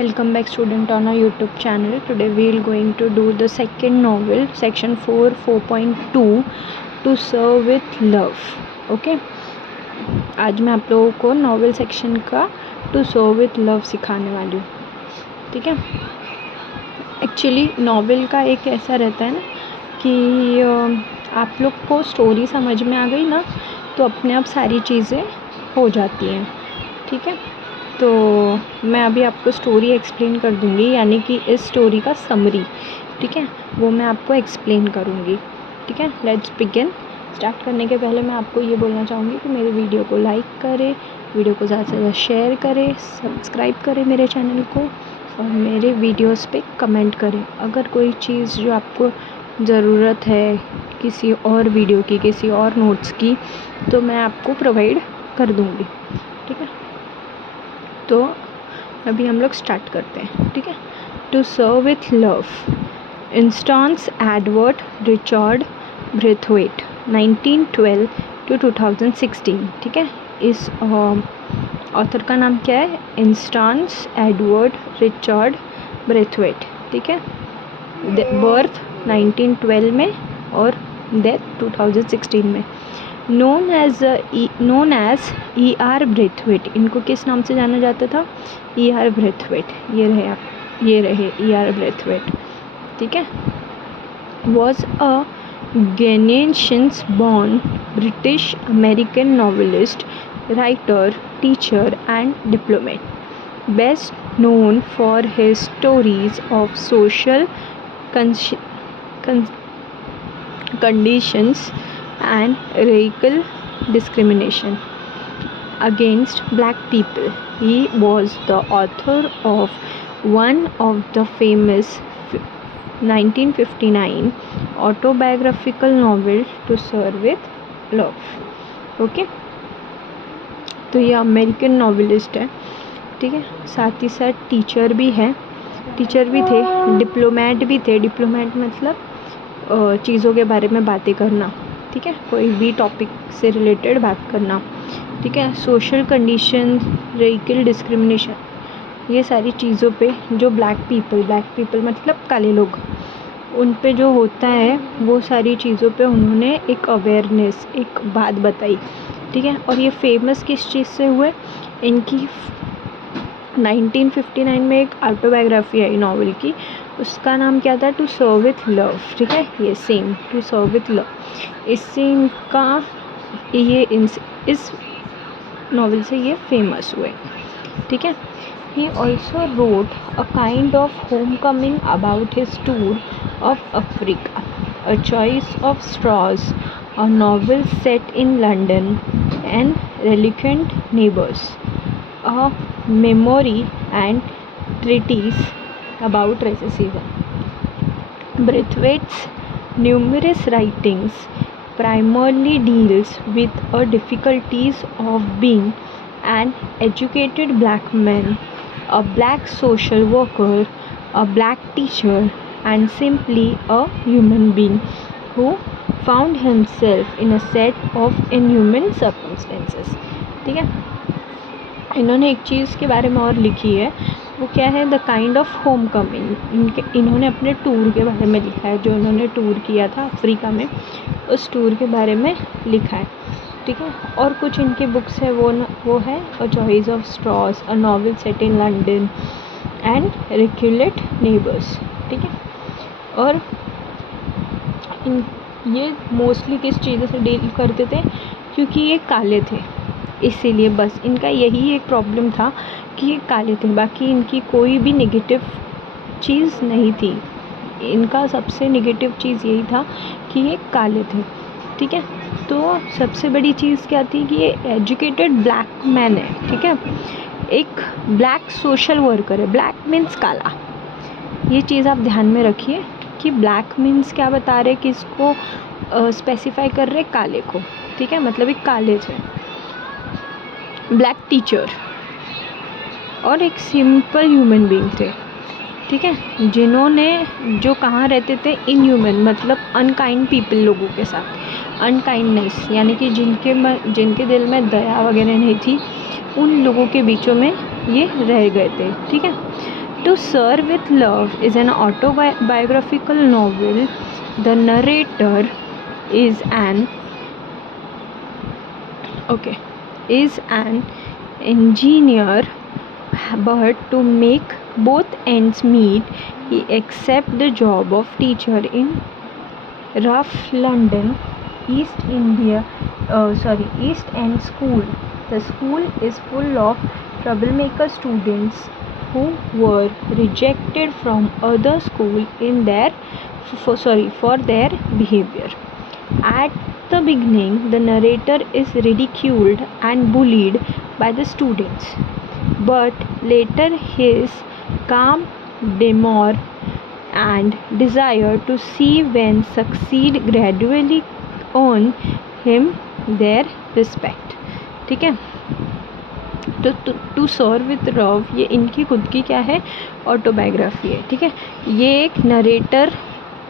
Welcome back student on our YouTube channel. Today we will going to do the second novel section 4.2 to serve with love. Okay, आज मैं आप लोगों को novel section का to serve with love सिखाने वाली हूँ. ठीक है, एक्चुअली नॉवल का एक ऐसा रहता है ना कि आप लोग को स्टोरी समझ में आ गई ना तो अपने आप सारी चीज़ें हो जाती हैं. ठीक है, तो मैं अभी आपको स्टोरी एक्सप्लेन कर दूँगी, यानी कि इस स्टोरी का समरी. ठीक है, वो मैं आपको एक्सप्लेन करूँगी. ठीक है, लेट्स बिगिन. स्टार्ट करने के पहले मैं आपको ये बोलना चाहूँगी कि मेरे वीडियो को लाइक करें, वीडियो को ज़्यादा से ज़्यादा शेयर करें, सब्सक्राइब करें मेरे चैनल को और मेरे वीडियोस पे कमेंट करें. अगर कोई चीज़ जो आपको ज़रूरत है किसी और वीडियो की, किसी और नोट्स की, तो मैं आपको प्रोवाइड कर दूँगी. ठीक है, तो अभी हम लोग स्टार्ट करते हैं. ठीक है, to serve with love, Eustace Edward Richard Braithwaite, 1912 to 2016. ठीक है, इस ऑथर का नाम क्या है? Eustace Edward Richard Braithwaite. ठीक है, बर्थ 1912 में और डेथ 2016 में. Known as E.R. ब्रेथवेट. इनको किस नाम से जाना जाता था? E.R. ब्रेथवेट. ये रहे E.R. ब्रेथवेट. ठीक है, was a Ghanaian born British American novelist, writer, teacher and diplomat, best known for his stories of social conditions and racial discrimination against black people. He was the author of one of the famous 1959 autobiographical novel To Serve with Love. Okay, तो ये American novelist है. ठीक है, साथ ही साथ teacher भी है, teacher भी थे, डिप्लोमेट भी थे. डिप्लोमेट मतलब चीज़ों के बारे में बातें करना. ठीक है, कोई भी टॉपिक से रिलेटेड बात करना. ठीक है, सोशल कंडीशन, रेशियल डिस्क्रिमिनेशन, ये सारी चीज़ों पे जो ब्लैक पीपल मतलब काले लोग, उन पे जो होता है वो सारी चीज़ों पे उन्होंने एक अवेयरनेस, एक बात बताई. ठीक है, और ये फेमस किस चीज़ से हुए? इनकी 1959 में एक ऑटोबायोग्राफी आई नॉवल की, उसका नाम क्या था? To serve with love. ठीक है, ये same to serve with love, इससे इनका ये इस नॉवल से ये फेमस हुए. ठीक है, he also wrote a kind of homecoming about his tour of Africa, A Choice of Straws, a novel set in London, and Reluctant Neighbors, a memory and treatise about racism. Braithwaite's numerous writings primarily deals with the difficulties of being an educated black man, a black social worker, a black teacher, and simply a human being who found himself in a set of inhuman circumstances. ठीक है, इन्होंने एक चीज़ के बारे में और लिखी है, वो क्या है? The kind of home coming. इन्होंने अपने टूर के बारे में लिखा है, जो इन्होंने टूर किया था अफ्रीका में, उस टूर के बारे में लिखा है. ठीक है, और कुछ इनकी बुक्स है, वो है a choice of straws, a novel set in London, and regulate neighbours. ठीक है, और ये मोस्टली किस चीज़ों से डील करते थे? क्योंकि ये काले थे, इसीलिए बस इनका यही एक प्रॉब्लम था कि ये काले थे. बाकी इनकी कोई भी नेगेटिव चीज़ नहीं थी. इनका सबसे नेगेटिव चीज़ यही था कि ये काले थे. ठीक है, तो सबसे बड़ी चीज़ क्या थी कि ये एजुकेटेड ब्लैक मैन है. ठीक है, एक ब्लैक सोशल वर्कर है. ब्लैक मीन्स काला. ये चीज़ आप ध्यान में रखिए कि ब्लैक मीन्स क्या बता रहे, किसको स्पेसिफाई कर रहे? काले को. ठीक है, मतलब एक काले थे, ब्लैक टीचर, और एक सिंपल ह्यूमन बीइंग थे. ठीक है, जिन्होंने जो कहाँ रहते थे? इनह्यूमन मतलब अनकाइंड पीपल, लोगों के साथ. अनकाइंडनेस यानी कि जिनके दिल में दया वगैरह नहीं थी, उन लोगों के बीचों में ये रह गए थे. ठीक है, To Serve with Love is an autobiographical novel. The narrator is an engineer, but to make both ends meet, he accepts the job of teacher in rough London East End school. The school is full of troublemaker students who were rejected from other school for their behavior. At the beginning, the narrator is ridiculed and bullied by the students, but later his calm demeanor and desire to see when succeed gradually earn him their respect. ठीक है, तो to serve with love ये इनकी खुद की क्या है, autobiography है. ठीक है, ये एक नरेटर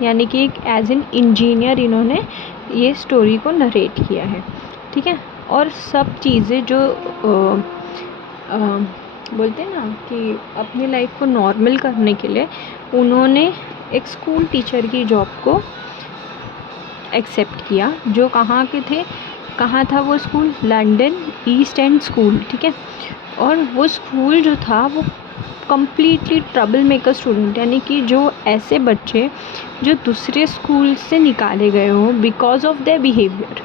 यानी कि एक एज एन इंजीनियर इन्होंने ये स्टोरी को नरेट किया है. ठीक है, और सब चीज़ें जो बोलते हैं ना कि अपनी लाइफ को नॉर्मल करने के लिए उन्होंने एक स्कूल टीचर की जॉब को एक्सेप्ट किया, जो कहाँ था वो school, London east and school. ठीक है, और वो स्कूल जो था वो कम्प्लीटली ट्रबल मेकर स्टूडेंट, यानी कि जो ऐसे बच्चे जो दूसरे स्कूल से निकाले गए हो बिकॉज ऑफ देयर बिहेवियर.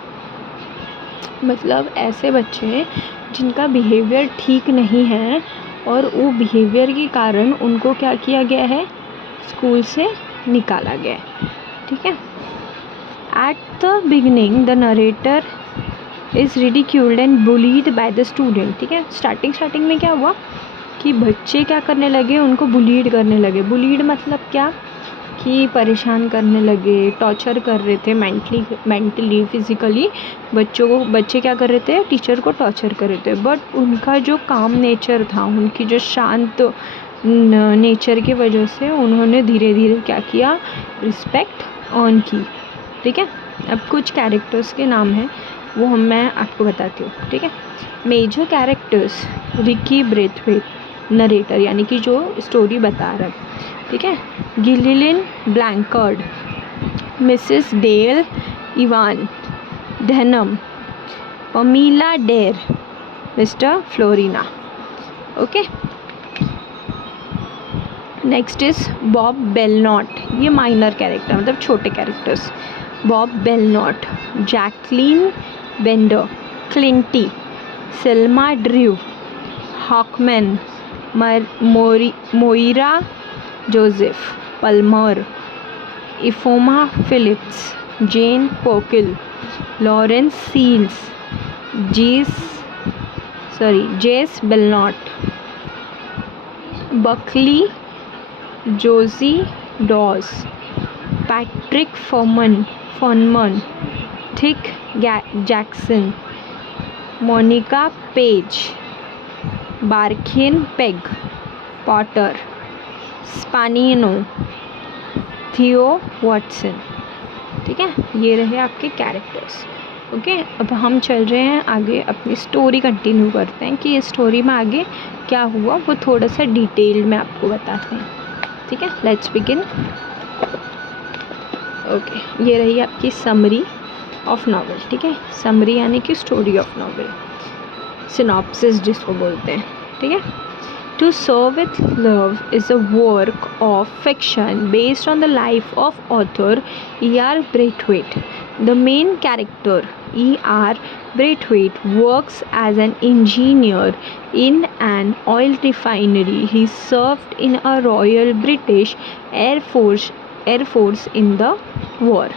मतलब ऐसे बच्चे जिनका बिहेवियर ठीक नहीं है और वो बिहेवियर के कारण उनको क्या किया गया है, स्कूल से निकाला गया है. ठीक है, at the beginning the narrator is ridiculed and bullied by the student. ठीक है, स्टार्टिंग में क्या हुआ कि बच्चे क्या करने लगे, उनको बुलीड करने लगे. बुलीड मतलब क्या कि परेशान करने लगे, टॉर्चर कर रहे थे मेंटली फिज़िकली. बच्चे क्या कर रहे थे, टीचर को टॉर्चर कर रहे थे. बट उनका जो काम नेचर था, उनकी जो शांत नेचर की वजह से उन्होंने धीरे धीरे क्या किया, रिस्पेक्ट अर्न की. ठीक है, अब कुछ कैरेक्टर्स के नाम हैं वो मैं आपको बताती हूँ. ठीक है, major characters Ricky Braithwaite narrator यानी कि जो स्टोरी बता रहा है. ठीक है, Gillian Blanchard, Mrs Dale Evans Denham, Pamela Dare, mister Florian. Okay, next is Bob Belnot. ये माइनर कैरेक्टर मतलब छोटे characters. Bob Belnot, Jacqueline Bender, Clinty, Selma Drew, Hackman, Moira Joseph Palmer, Ifoma Phillips, Jane पोकिल, Lawrence Seales, Jess Belnot, Buckley जोजी डॉस, Patrick Fernman, थिक Jackson, Monica Page, बार्किन Pegg, Potter, स्पानिनो, थियो Watson. ठीक है, ये रहे आपके कैरेक्टर्स. ओके, अब हम चल रहे हैं आगे, अपनी स्टोरी कंटिन्यू करते हैं कि ये स्टोरी में आगे क्या हुआ वो थोड़ा सा डिटेल्ड में आपको बताते हैं. ठीक है, लेट्स बिगिन. ओके, ये रही आपकी समरी ऑफ नॉवल. ठीक है, समरी यानी कि स्टोरी ऑफ नॉवल, सिनॉप्सिस जिसको बोलते हैं. ठीक है, To Serve with Love is a work of fiction based on the life of author E.R. Braithwaite. The main character, E.R. Braithwaite, works as an engineer in an oil refinery. He served in a Royal British Air Force in the war.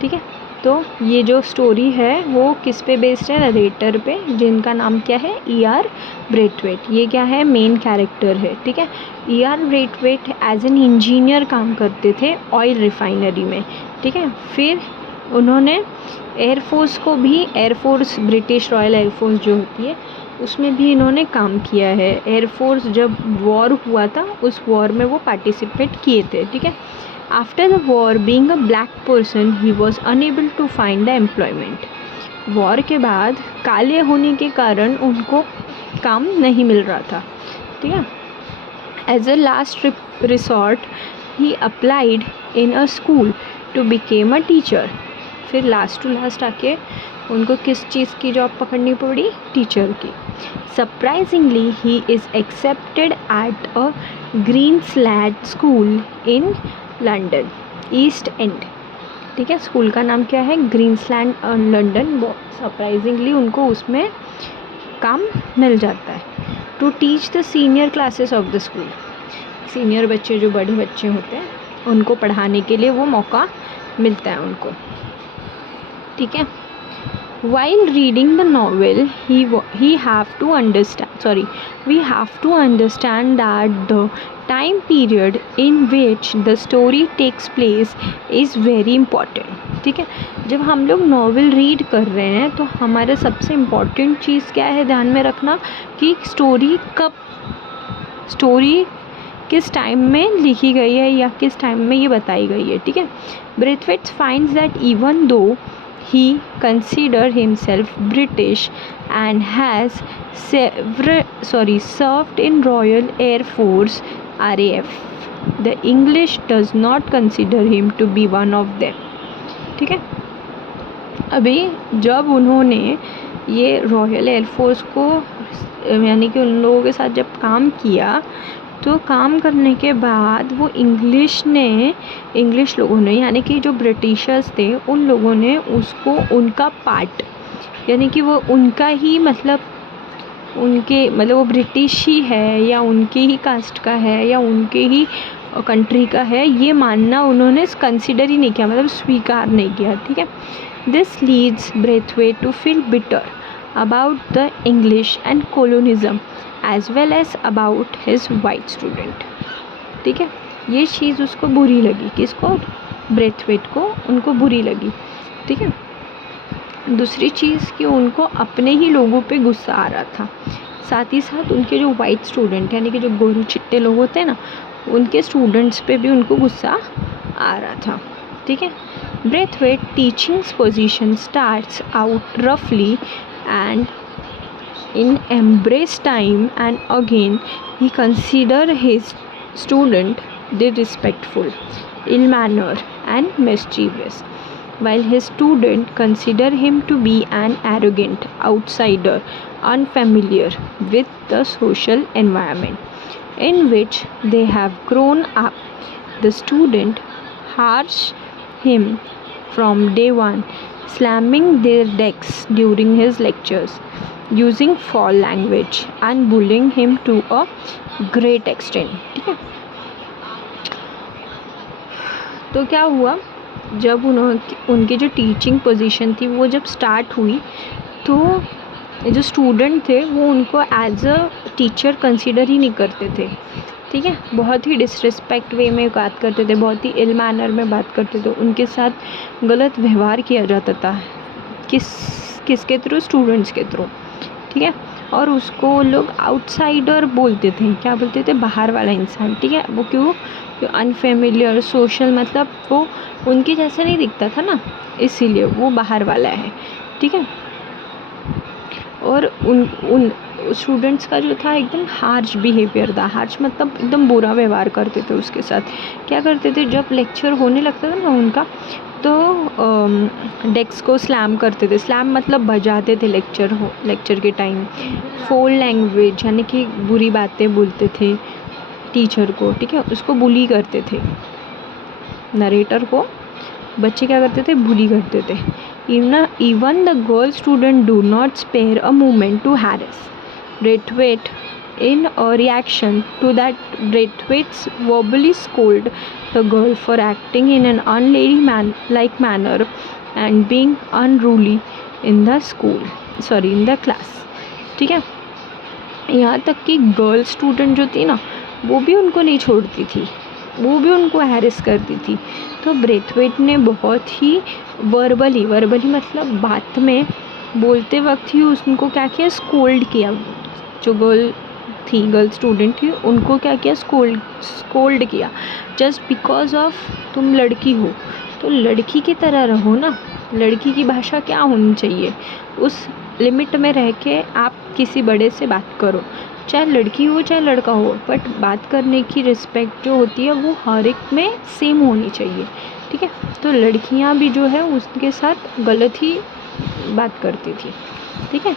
ठीक है, तो ये जो story है वो किस पे based है, नरेटर पे, जिनका नाम क्या है, E.R. ब्रेथवेट. ये क्या है, मेन कैरेक्टर है. ठीक है, E.R. Brathwaite as an engineer काम करते थे ऑयल रिफाइनरी में. ठीक है, फिर उन्होंने एयरफोर्स ब्रिटिश रॉयल एयरफोर्स जो होती है उसमें भी इन्होंने काम किया है. एयरफोर्स जब वॉर हुआ था उस वॉर में वो पार्टिसिपेट किए थे. ठीक है, After the war, being a black person, he was unable to find the employment. War के बाद काले होने के कारण उनको काम नहीं मिल रहा था. ठीक है, As a last resort, he applied in a school to become a teacher. फिर लास्ट टू लास्ट आके उनको किस चीज़ की जॉब पकड़नी पड़ी? टीचर की. Surprisingly, he is accepted at a Greensland School in London, East End. ठीक है, स्कूल का नाम क्या है? ग्रीन्सलैंड लंदन. सरप्राइजिंगली उनको उसमें काम मिल जाता है. To teach the senior classes of the school. Senior बच्चे जो बड़े बच्चे होते हैं उनको पढ़ाने के लिए वो मौका मिलता है उनको. ठीक है. While reading the novel, we have to understand that the time period in which the story takes place is very important. ठीक है. जब हम लोग नॉवेल रीड कर रहे हैं तो हमारे सबसे इम्पॉर्टेंट चीज़ क्या है ध्यान में रखना कि स्टोरी किस टाइम में लिखी गई है या किस टाइम में ये बताई गई है. ठीक है. Braithwaite finds that even though he considered himself British and has served in Royal Air Force RAF, the English does not consider him to be one of them. ठीक है. अभी जब उन्होंने ये रॉयल एयरफोर्स को यानी कि उन लोगों के साथ जब काम किया तो काम करने के बाद वो इंग्लिश लोगों ने यानी कि जो ब्रिटिशर्स थे उन लोगों ने उसको उनका पार्ट यानी कि वो उनका ही मतलब वो ब्रिटिश ही है या उनके ही कास्ट का है या उनके ही कंट्री का है ये मानना उन्होंने कंसिडर ही नहीं किया, मतलब स्वीकार नहीं किया. ठीक है. This leads Braithwaite to feel bitter about the English and colonialism as well as about his white student. ठीक है. ये चीज़ उसको बुरी लगी. किसको? ब्रेथवेट को. उनको बुरी लगी. ठीक है. दूसरी चीज़ कि उनको अपने ही लोगों पे गुस्सा आ रहा था, साथ ही साथ उनके जो वाइट स्टूडेंट यानी कि जो गोरे चिट्टे लोग होते हैं ना उनके स्टूडेंट्स पे भी उनको गुस्सा आ रहा था. ठीक है. Braithwaite teachings position starts out रफली and in embrace time, and again he consider his student disrespectful, ill-mannered and mischievous, while his student consider him to be an arrogant outsider unfamiliar with the social environment in which they have grown up. The student harsh him from day one, slamming their desks during his lectures, using foul language and bullying him to a great extent. ठीक है. तो क्या हुआ जब उनकी जो teaching position थी वो जब स्टार्ट हुई तो जो स्टूडेंट थे वो उनको एज अ टीचर कंसीडर ही नहीं करते थे. ठीक है. बहुत ही डिसरिस्पेक्ट वे में बात करते थे, बहुत ही इल मैनर में बात करते थे, उनके साथ गलत व्यवहार किया जाता था. किसके थ्रू? स्टूडेंट्स के थ्रू. ठीक है. और उसको लोग आउटसाइडर बोलते थे. क्या बोलते थे? बाहर वाला इंसान. ठीक है. वो क्यों? अनफेमिलियर, सोशल, मतलब वो उनके जैसा नहीं दिखता था ना, इसीलिए वो बाहर वाला है. ठीक है. और उन स्टूडेंट्स का जो था एकदम हार्श बिहेवियर था. हार्श मतलब एकदम बुरा व्यवहार करते थे उसके साथ. क्या करते थे? जब लेक्चर होने लगता था ना उनका तो डेस्क को स्लैम करते थे. स्लैम मतलब बजाते थे लेक्चर के टाइम. फोल लैंग्वेज यानी कि बुरी बातें बोलते थे टीचर को. ठीक है. उसको बुली करते थे. नरेटर को बच्चे क्या करते थे? बुली करते थे. Even the girl student do not spare a moment to harass Braithwaite. In a reaction to that, Braithwaite verbally scolded the girl for acting in an unladylike manner and being unruly in the class. ठीक है. यहाँ तक कि girl student जो थी ना वो भी उनको नहीं छोड़ती थी, वो भी उनको हैरेस करती थी. तो ब्रेथवेट ने बहुत ही वर्बली मतलब बात में बोलते वक्त ही उनको क्या किया? स्कोल्ड किया. जो गर्ल स्टूडेंट थी उनको क्या किया? स्कोल्ड किया. जस्ट बिकॉज ऑफ तुम लड़की हो तो लड़की की तरह रहो ना. लड़की की भाषा क्या होनी चाहिए? उस लिमिट में रह के आप किसी बड़े से बात करो. चाहे लड़की हो चाहे लड़का हो, बट बात करने की रिस्पेक्ट जो होती है वो हर एक में सेम होनी चाहिए, ठीक है। तो लड़कियां भी जो है उसके साथ गलत ही बात करती थी, ठीक है।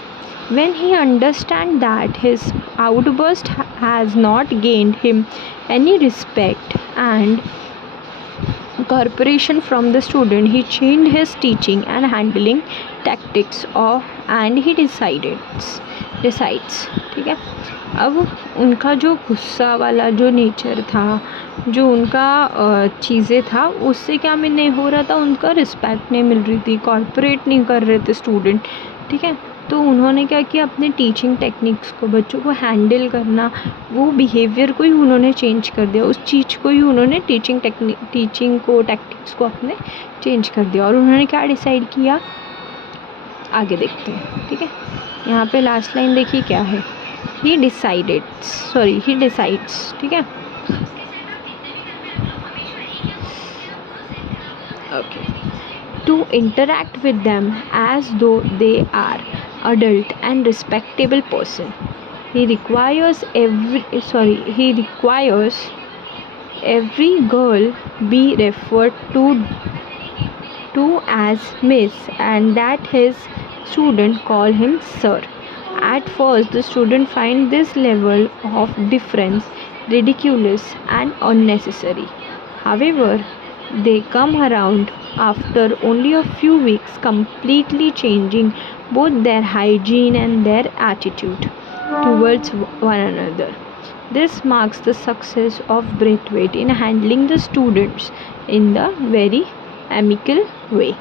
When he understand that his outburst has not gained him any respect and cooperation from the student, he changed his teaching and handling tactics and he decides, ठीक है। अब उनका जो गुस्सा वाला जो नेचर था, जो उनका चीज़ें था, उससे क्या में नहीं हो रहा था, उनका रिस्पेक्ट नहीं मिल रही थी, कॉर्पोरेट नहीं कर रहे थे स्टूडेंट, ठीक है। तो उन्होंने क्या किया, अपने टीचिंग टेक्निक्स को, बच्चों को हैंडल करना, वो बिहेवियर को ही उन्होंने चेंज कर दिया, उस चीज़ को ही उन्होंने टीचिंग टैक्टिक्स को अपने चेंज कर दिया। और उन्होंने क्या डिसाइड किया, आगे देखते हैं, ठीक है। यहाँ पे लास्ट लाइन देखिए क्या है, ही डिसाइड्स, ठीक है। Okay, to interact with them as though they are adult and respectable person. He requires every girl be referred to as Miss and that his student call him Sir. At first the student find this level of difference ridiculous and unnecessary. However, they come around after only a few weeks, completely changing both their hygiene and their attitude towards one another. This marks the success of Braithwaite in handling the students in the very amicable way,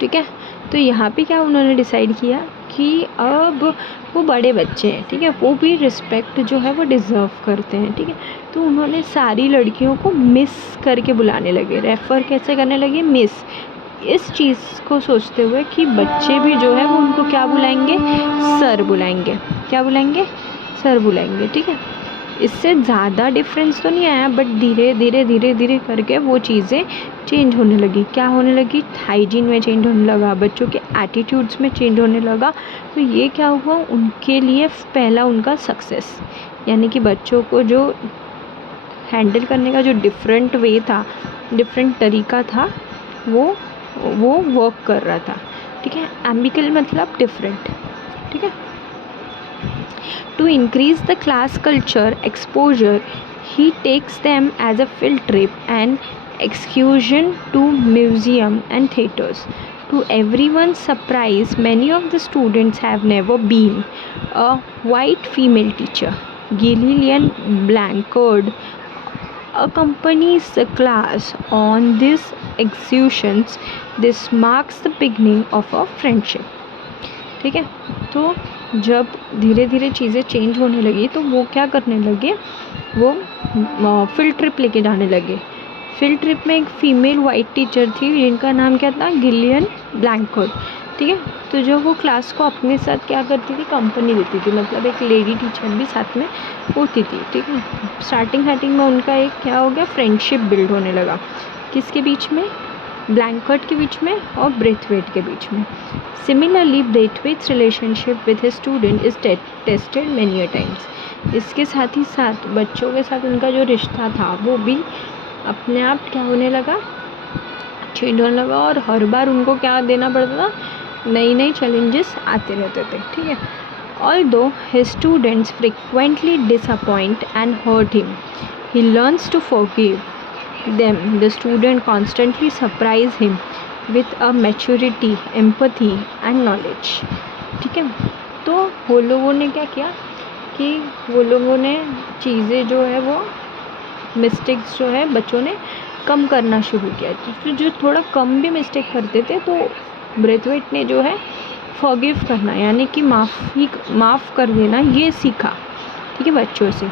ठीक है। तो यहाँ पे क्या उन्होंने decide किया कि अब वो बड़े बच्चे हैं, ठीक है, वो भी रिस्पेक्ट जो है वो डिज़र्व करते हैं, ठीक है। तो उन्होंने सारी लड़कियों को मिस करके बुलाने लगे, रेफ़र कैसे करने लगे, मिस, इस चीज़ को सोचते हुए कि बच्चे भी जो है वो उनको क्या बुलाएंगे, सर बुलाएंगे, क्या बुलाएंगे, सर बुलाएंगे, ठीक है। इससे ज़्यादा डिफरेंस तो नहीं आया, बट धीरे धीरे करके वो चीज़ें चेंज होने लगी। क्या होने लगी, हाइजीन में चेंज होने लगा, बच्चों के एटीट्यूड्स में चेंज होने लगा। तो ये क्या हुआ, उनके लिए पहला उनका सक्सेस, यानी कि बच्चों को जो हैंडल करने का जो डिफरेंट वे था, डिफरेंट तरीका था, वो वर्क कर रहा था, ठीक है। एम्बिकल मतलब डिफरेंट, ठीक है। To increase the class culture exposure, he takes them as a field trip and excursion to museum and theaters. To everyone's surprise, many of the students have never been. A white female teacher, Gillian Blanchard, accompanies the class on these excursions. This marks the beginning of a friendship, ठीक है। तो जब धीरे धीरे चीज़ें change होने लगी तो वो क्या करने लगे, वो फील्ड ट्रिप लेके जाने लगे। फील्ड ट्रिप में एक फ़ीमेल वाइट टीचर थी जिनका नाम क्या था, गिलियन ब्लैंकफोर्ड, ठीक है। तो जो वो क्लास को अपने साथ क्या करती थी, कंपनी देती थी, मतलब एक लेडी टीचर भी साथ में होती थी, ठीक है। स्टार्टिंग में उनका एक क्या हो गया, फ्रेंडशिप बिल्ड होने लगा, किसके बीच में, ब्लैंकफोर्ड के बीच में और ब्रेथवेट के बीच में। Similarly, Braithwaite's relationship with his student is tested many a times. इसके साथ ही साथ बच्चों के साथ उनका जो रिश्ता था वो भी अपने आप क्या होने लगा, चेंज होने लगा, और हर बार उनको क्या देना पड़ता था, नई चैलेंजेस आते रहते थे, ठीक है। Although his students frequently disappoint and hurt him, he learns to forgive them. The student constantly surprise him with a maturity, empathy and knowledge, ठीक है। तो वो लोगों ने क्या किया कि वो लोगों ने चीज़ें जो है वो मिस्टेक्स जो है बच्चों ने कम करना शुरू किया। तो जो थोड़ा कम भी मिस्टेक करते थे तो ब्रेथवेट ने जो है फॉरगिव करना, यानी कि माफ़ कर देना, ये सीखा, ठीक है, बच्चों से।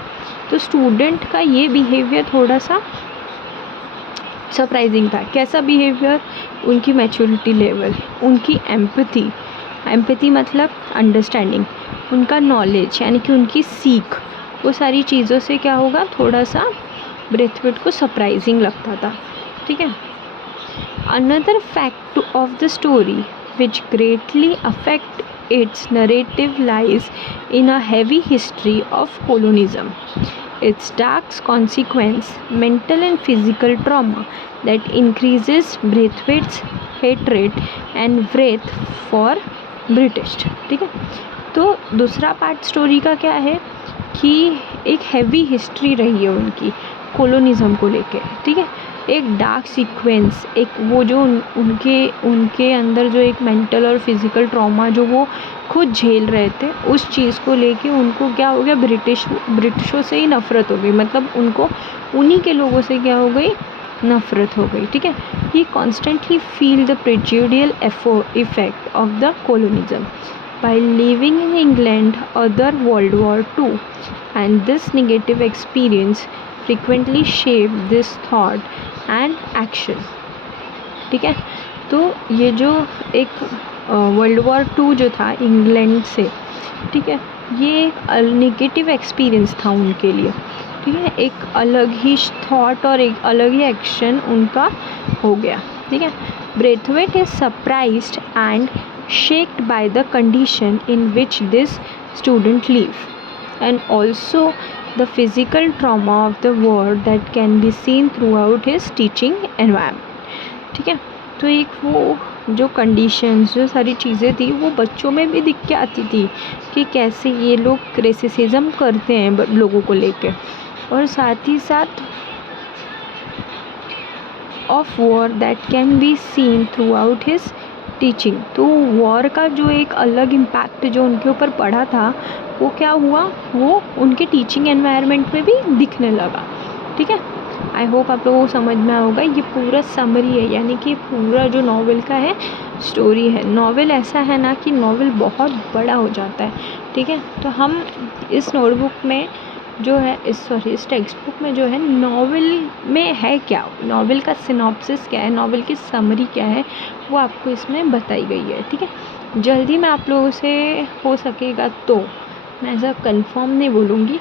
तो स्टूडेंट का ये बिहेवियर थोड़ा सा सरप्राइजिंग था। कैसा बिहेवियर, उनकी मैच्योरिटी लेवल, उनकी एम्पैथी मतलब अंडरस्टैंडिंग, उनका नॉलेज यानी कि उनकी सीख, वो सारी चीज़ों से क्या होगा, थोड़ा सा ब्रेथवेट को सरप्राइजिंग लगता था, ठीक है। Another fact of the story which greatly affect its narrative lies in a heavy history of colonialism, its dark consequence, mental and physical trauma that increases Braithwaite's hatred and wrath for British. ठीक है, तो दूसरा part story का क्या है कि एक heavy history रही है उनकी कोलोनिज़म को लेके, ठीक है, एक डार्क सीक्वेंस, एक वो जो उनके अंदर जो एक मेंटल और फिज़िकल ट्रॉमा जो वो खुद झेल रहे थे, उस चीज़ को लेके उनको क्या हो गया, ब्रिटिशों से ही नफ़रत हो गई, मतलब उनको उन्हीं के लोगों से क्या हो गई, नफ़रत हो गई, ठीक है. He constantly feel the prejudicial effect of the colonialism while living in England other World War II, and this negative experience frequently shaped this thought and action. ठीक है, तो ये जो एक वर्ल्ड वॉर 2 जो था इंग्लैंड से, ठीक है, ये एक नेगेटिव एक्सपीरियंस था उनके लिए, ठीक है, एक अलग ही थॉट और एक अलग ही एक्शन उनका हो गया, ठीक है. Braithwaite is surprised and shaken by the condition in which this student live, and also the physical trauma of the war that can be seen throughout his teaching environment. ठीक है, तो एक वो जो कंडीशंस, जो सारी चीज़ें थी वो बच्चों में भी दिख के आती थी कि कैसे ये लोग रेसिज्म करते हैं लोगों को लेके, और साथ ही साथ of war that can be seen through out his teaching. तो वॉर का जो एक अलग इम्पैक्ट जो उनके ऊपर पड़ा था वो क्या हुआ, वो उनके टीचिंग एनवायरनमेंट में भी दिखने लगा, ठीक है. आई होप आप लोगों को समझ में आया होगा. ये पूरा समरी है, यानी कि पूरा जो नावल का है स्टोरी है. नावल ऐसा है ना कि नावल बहुत बड़ा हो जाता है, ठीक है. तो हम इस नोटबुक में जो है इस टेक्स्ट बुक में जो है नावल में है क्या, नावल का सिनॉप्सिस क्या है, नावल की समरी क्या है, वो आपको इसमें बताई गई है, ठीक है. जल्दी मैं आप लोगों से हो सकेगा तो, मैं ऐसा कंफर्म नहीं बोलूँगी,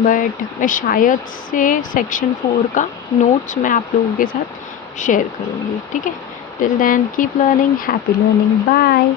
बट मैं शायद से सेक्शन 4 का नोट्स मैं आप लोगों के साथ शेयर करूँगी, ठीक है. Till then keep learning, happy learning, bye.